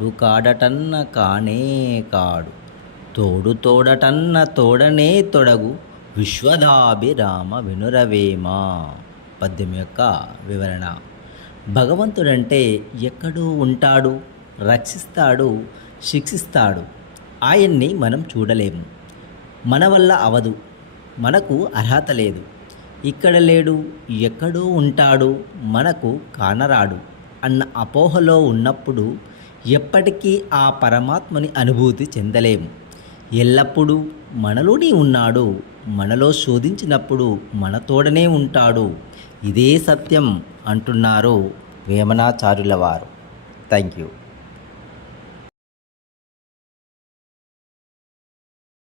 కాడు కాడటన్న కానే కాడు, తోడు తోడటన్న తోడనే తొడగు, విశ్వదాభిరామ వినురవేమ. పద్యం యొక్క వివరణ. భగవంతుడంటే ఎక్కడో ఉంటాడు, రక్షిస్తాడు, శిక్షిస్తాడు. ఆయన్ని మనం చూడలేము, మన వల్ల అవదు, మనకు అర్హత లేదు. ఇక్కడ లేడు, ఎక్కడో ఉంటాడు, మనకు కానరాడు అన్న అపోహలో ఉన్నప్పుడు ఎప్పటికీ ఆ పరమాత్మని అనుభూతి చెందలేము. ఎల్లప్పుడూ మనలోనే ఉన్నాడు, మనలో శోధించినప్పుడు మన తోడనే ఉంటాడు. ఇదే సత్యం అంటున్నారు వేమనాచార్యుల వారు. Thank you.